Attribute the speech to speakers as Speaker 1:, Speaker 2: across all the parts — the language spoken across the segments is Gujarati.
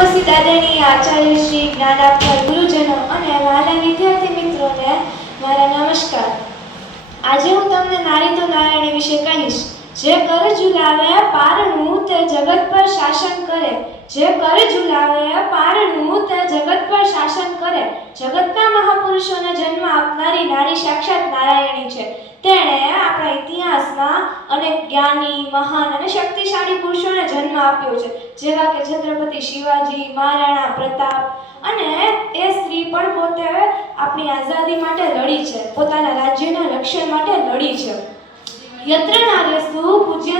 Speaker 1: ઉપસ્થિત આદરણીય આચાર્ય શ્રી જ્ઞાનાત્મક ગુરુજનો અને વાલા વિદ્યાર્થી મિત્રોને મારા નમસ્કાર. આજે હું તમને નારી તો નારાયણી વિશે કહીશ. જે કર ઝુલાવે, પારણું તે જગત પર શાસન કરે. જે કર ઝુલાવે, પારણું તે જગત પર શાસન કરે. જગતના મહાપુરુષોને આપનારી નારી સાક્ષાત નારાયણી છે. તેણે આપણા ઇતિહાસમાં અનેક જ્ઞાની, મહાન અને શક્તિશાળી પુરુષોને જન્મ આપ્યો છે. જેવા કે છત્રપતિ શિવાજી, મહારાણા પ્રતાપ અને એ સ્ત્રી પણ પોતે આપણી આઝાદી માટે લડી છે. પોતાના રાજ્યના રક્ષણ માટે લડી છે. યત્ર નાર્યસ્તુ પૂજ્યંતે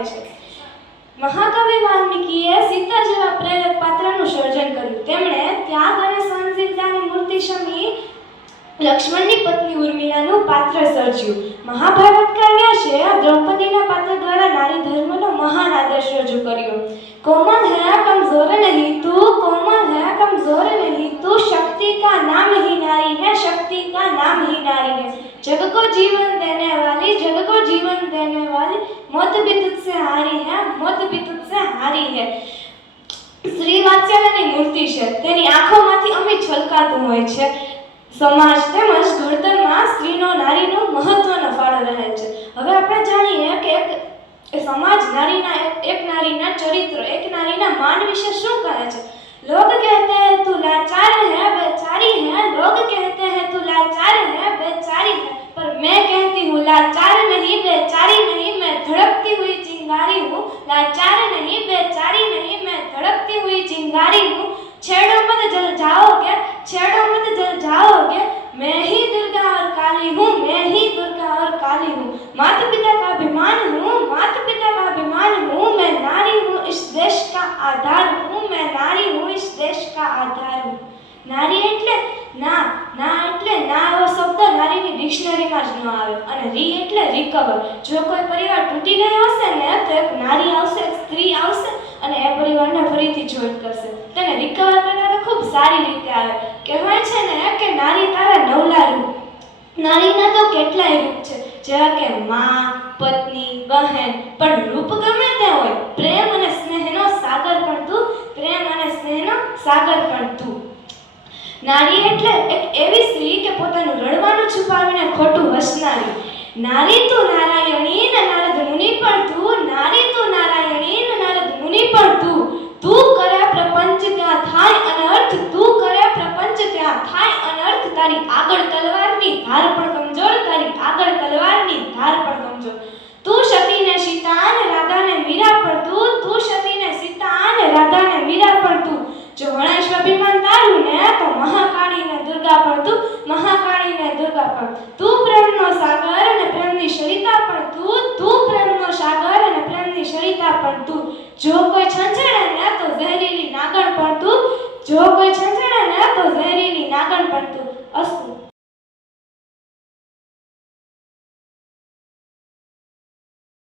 Speaker 1: આવે છે. મહાકવિ વાલ્મીકીએ સીતા જેવા પ્રેરક પાત્રનું સર્જન કર્યું. તેમણે ત્યાગ અને સહનશીલતાની મૂર્તિ શમી લક્ષ્મણની પત્ની ઉર્મિલાનું પાત્ર સર્જ્યું. મહાભારતકાર વ્યાસે દ્રૌપદીના પાત્ર દ્વારા નારી ધર્મનો મહાન આદર્શ રજૂ કર્યો. કોમલ હૈ કમઝોર નહીં कमजोर नहीं तू शक्ति का नाम ही नारी है शक्ति का नाम ही नारी है जग को जीवन देने वाली जग को जीवन देने वाली मौत भी तुझसे हारी है मौत भी तुझसे हारी है શ્રી વાત્સલ્યની મૂર્તિ છે તેની આંખોમાંથી અમિત છલકાતું હોય છે સમાજ તેમજ ઘડતરમાં સ્ત્રીનો નારીનો મહત્વનો ફાળો રહે છે હવે આપણે જાણીએ કે એક એ સમાજ નારીના એક- એક નારીના ચરિત્ર એક નારીના માન વિશે શું કહે છે लोग कहते हैं, तू लाचार है, बेचारी है। लोग कहते हैं, तू लाचार है, बेचारी है। पर मैं कहती हूँ, लाचार नहीं, बेचारी नहीं, मैं धड़कती हुई चिंगारी हूँ। लाचार नहीं, बेचारी नहीं, मैं धड़कती हुई चिंगारी हूँ। छेड़ो मत जल जाओगे, छेड़ो मत जल जाओगे। मैं ही दुर्गा और काली हूँ, मैं ही दुर्गा और काली हूँ। माता ડિક્શનરીમાં જ ન આવે અને રી એટલે રિકવર જો કોઈ પરિવાર તૂટી ગયો હશે ને, તો એક નારી આવશે, એક સ્ત્રી આવશે અને એ પરિવારને ફરીથી જોઈન કરશે. તેને રિકવર કરતા તો ખૂબ સારી રીતે આવે. કહેવાય છે ને કે નારી તારા નવલા રૂપ. નારીના તો કેટલાય રૂપ છે. જેવા કે માં, પત્ની, બહેન, પણ રૂપ ગમે તે હોય. પ્રેમ અને સ્નેહનો સાગર પણ તું, પ્રેમ અને સ્નેહનો સાગર પણ તું. નારી એટલે એક એવી સ્ત્રી કે પોતાનું રડવાનું છુપાવીને ખોટું હસનારી નારી તું નારાયણી ને નારદ મુનિ પણ તું, નારી તું નારાયણી ને નારદ મુનિ પણ તું કરે પ્રપંચ ત્યાં થાય અનર્થ તું કરે પ્રપંચ ત્યાં થાય અનર્થ તારી આગળ તલવારની ધાર પણ કમજોર તારી આગળ તલવારની ધાર પણ કમજોર તું સતીને સીતા અને રાધાને મીરા પણ તું તું સતીને સીતા અને રાધાને મીરા પણ તું જો ગણેશ અભિમાન તારું ને તો મહાકાળી ને દુર્ગા પણ તું મહાકાળી પણ તું પ્રેમનો સાગર અને પ્રેમની શરિતા, પણ તું તું પ્રેમનો સાગર અને પ્રેમની શરિતા, પણ તું. જો કોઈ છંછણે ને તો ઝેરીલી નાગણ, પણ તું. જો કોઈ છંછણે ને તો ઝેરીલી નાગણ, પણ